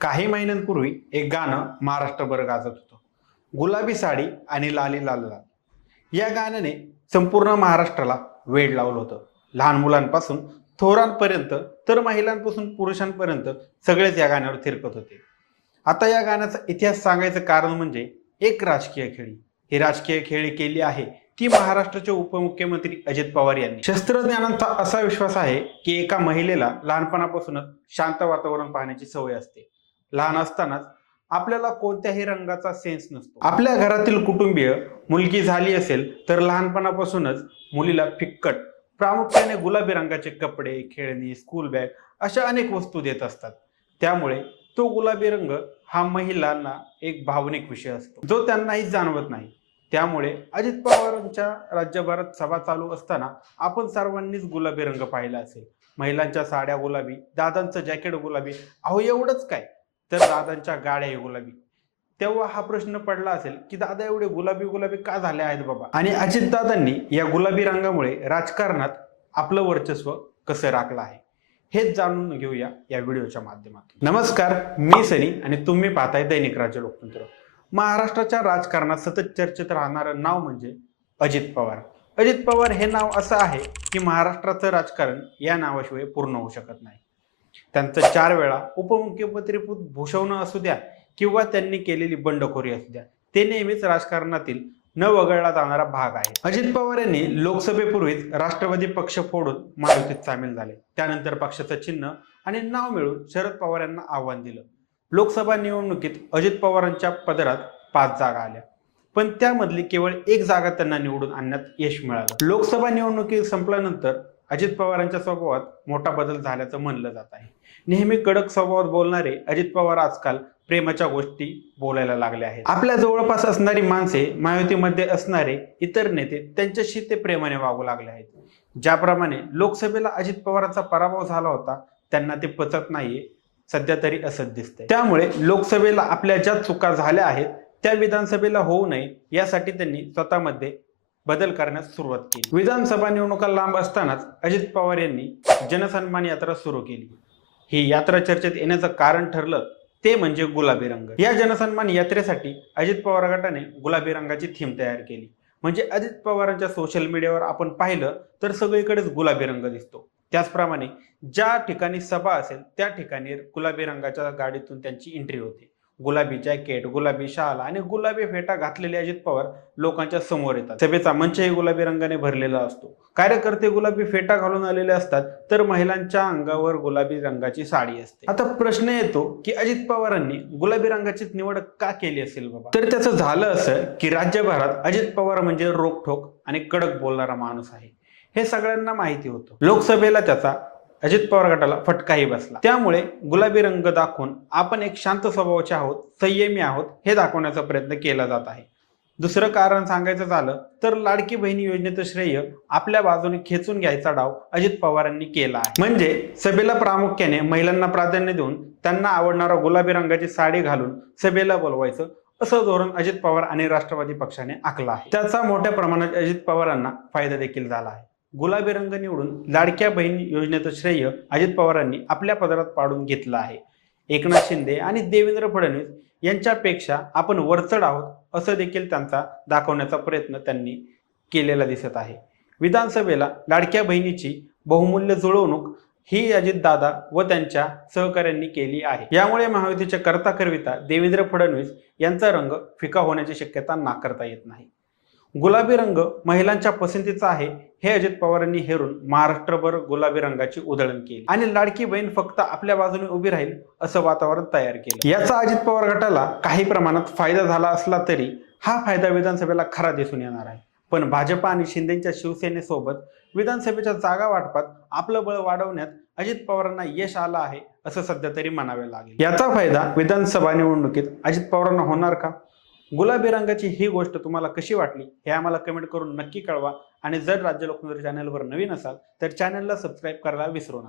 काही महिन्यांपूर्वी एक गाणं महाराष्ट्रभर गाजत होतं. गुलाबी साडी आणि लाली लाल लाल. या गाण्याने संपूर्ण महाराष्ट्राला वेड लावलं होतं. लहान मुलांपासून थोरांपर्यंत तर महिलांपासून पुरुषांपर्यंत सगळेच या गाण्यावर थिरकत होते. आता या गाण्याचा इतिहास सांगायचं कारण म्हणजे एक राजकीय खेळी. ही राजकीय खेळी केली आहे ती महाराष्ट्राचे उपमुख्यमंत्री अजित पवार यांनी. शस्त्रज्ञानांचा असा विश्वास आहे की एका महिलेला लहानपणापासूनच शांत वातावरण पाहण्याची सवय असते. लहान असतानाच आपल्याला कोणत्याही रंगाचा सेन्स नसतो. आपल्या घरातील कुटुंबीय मुलगी झाली असेल तर लहानपणापासूनच मुलीला फिक्कट, प्रामुख्याने गुलाबी रंगाचे कपडे, खेळणी, स्कूल बॅग अशा अनेक वस्तू देत असतात. त्यामुळे तो गुलाबी रंग हा महिलांना एक भावनिक विषय असतो जो त्यांनाही जाणवत नाही. त्यामुळे अजित पवारांच्या राज्यभरात सभा चालू असताना आपण सर्वांनीच गुलाबी रंग पाहिला असेल. महिलांच्या साड्या गुलाबी, दादांचं जॅकेट गुलाबी, अहो एवढंच काय तर दादांच्या गाड्या गुलाबी. तेव्हा हा प्रश्न पडला असेल की दादा एवढे गुलाबी गुलाबी का झाले आहेत बाबा. आणि अजितदादांनी या गुलाबी रंगामुळे राजकारणात आपलं वर्चस्व कसं राखलं आहे हेच जाणून घेऊया या व्हिडिओच्या माध्यमातून. नमस्कार, मी सनी आणि तुम्ही पाहताय दैनिक राज्य लोकतंत्र. महाराष्ट्राच्या राजकारणात सतत चर्चेत राहणारं नाव म्हणजे अजित पवार. अजित पवार हे नाव असं आहे की महाराष्ट्राचं राजकारण या नावाशिवाय पूर्ण होऊ शकत नाही. त्यांचं 4 वेळा उपमुख्यमंत्रीपद भूषवणं असू द्या किंवा त्यांनी केलेली बंडखोरी असू द्या, ते नेहमीच राजकारणातील न वगळला जाणारा भाग आहे. अजित पवार यांनी लोकसभेपूर्वीच राष्ट्रवादी पक्ष फोडून महायुतीत सामील झाले. त्यानंतर पक्षाचं चिन्ह आणि नाव मिळून शरद पवार यांना आव्हान दिलं. लोकसभा निवडणुकीत अजित पवारांच्या पदरात 5 जागा आल्या, पण त्यामधली केवळ 1 जागा त्यांना निवडून आणण्यात यश मिळालं. लोकसभा निवडणुकी संपल्यानंतर अजित पवारांच्या स्वभावात मोठा बदल झाल्याचं म्हणलं जात आहे. नेहमी कडक स्वभावात बोलणारे अजित पवार आजकाल प्रेमाच्या गोष्टी बोलायला लागले आहेत. आपल्या जवळपास असणारी माणसे, महायुतीमध्ये असणारे इतर नेते त्यांच्याशी ते प्रेमाने वागू लागले आहेत. ज्याप्रमाणे लोकसभेला अजित पवारांचा पराभव झाला होता त्यांना ते पचत नाहीये सध्या तरी असंच दिसतंय. त्यामुळे लोकसभेला आपल्या ज्या चुका झाल्या आहेत त्या विधानसभेला होऊ नये यासाठी त्यांनी स्वतःमध्ये बदल करण्यास सुरुवात केली. विधानसभा निवडणुका लांब असतानाच अजित पवार यांनी जनसन्मान यात्रा सुरू केली. ही यात्रा चर्चेत येण्याचं कारण ठरलं ते म्हणजे गुलाबी रंग. या जनसन्मान यात्रेसाठी अजित पवार गटाने गुलाबी रंगाची थीम तयार केली. म्हणजे अजित पवारांच्या सोशल मीडियावर आपण पाहिलं तर सगळीकडेच गुलाबी रंग दिसतो. त्याचप्रमाणे ज्या ठिकाणी सभा असेल त्या ठिकाणी गुलाबी रंगाच्या गाडीतून त्यांची एंट्री होते. गुलाबी जॅकेट, गुलाबी शाल आणि गुलाबी फेटा घातलेले अजित पवार लोकांच्या समोर येतात. सभेचा मंचही गुलाबी रंगाने भरलेला असतो. कार्यकर्ते गुलाबी फेटा घालून आलेले असतात तर महिलांच्या अंगावर गुलाबी रंगाची साडी असते. आता प्रश्न येतो की अजित पवारांनी गुलाबी रंगाची निवड का केली असेल बाबा. तर त्याचं झालं असं की राज्यभरात अजित पवार म्हणजे रोखठोक आणि कडक बोलणारा माणूस आहे हे सगळ्यांना माहिती होतं. लोकसभेला त्याचा अजित पवार गटाला फटकाही बसला. त्यामुळे गुलाबी रंग दाखवून आपण एक शांत स्वभावाचे आहोत, संयमी आहोत हे दाखवण्याचा प्रयत्न केला जात आहे. दुसरं कारण सांगायचं झालं तर लाडकी बहिणी योजनेचं श्रेय आपल्या बाजूने खेचून घ्यायचा डाव अजित पवारांनी केला आहे. म्हणजे सभेला प्रामुख्याने महिलांना प्राधान्य देऊन त्यांना आवडणारा गुलाबी रंगाची साडी घालून सभेला बोलवायचं असं धोरण अजित पवार आणि राष्ट्रवादी पक्षाने आखलं आहे. त्याचा मोठ्या प्रमाणात अजित पवारांना फायदा देखील झाला आहे. गुलाबी रंग निवडून लाडक्या बहीण योजनेचं श्रेय अजित पवारांनी आपल्या पदरात पाडून घेतलं आहे. एकनाथ शिंदे आणि देवेंद्र फडणवीस यांच्यापेक्षा आपण वरचढ आहोत असं देखील त्यांचा दाखवण्याचा प्रयत्न त्यांनी केलेला दिसत आहे. विधानसभेला लाडक्या बहिणीची बहुमूल्य जुळवणूक ही अजितदादा व त्यांच्या सहकाऱ्यांनी केली आहे. यामुळे महायुतीचे कर्ता करविता देवेंद्र फडणवीस यांचा रंग फिका होण्याची शक्यता नाकारता येत नाही. गुलाबी रंग महिलांच्या पसंतीचा आहे हे अजित पवारांनी हेरून महाराष्ट्रभर गुलाबी रंगाची उधळण केली आणि लाडकी बहीण फक्त आपल्या बाजूने उभी राहील असं वातावरण तयार केलं. याचा अजित पवार गटाला काही प्रमाणात फायदा झाला असला तरी हा फायदा विधानसभेला खरा दिसून येणार आहे. पण भाजप आणि शिंदेच्या शिवसेनेसोबत विधानसभेच्या जागा वाटपात आपलं बळ वाढवण्यात अजित पवारांना यश आलं आहे असं सध्या तरी म्हणावे लागेल. याचा फायदा विधानसभा निवडणुकीत अजित पवारांना होणार का? गुलाबी रंगाची ही गोष्ट तुम्हाला कशी वाटली हे आम्हाला कमेंट करून नक्की कळवा. आणि जर राज्य लोकतंत्र चॅनलवर नवीन असाल तर चॅनलला सबस्क्राईब करायला विसरू नका.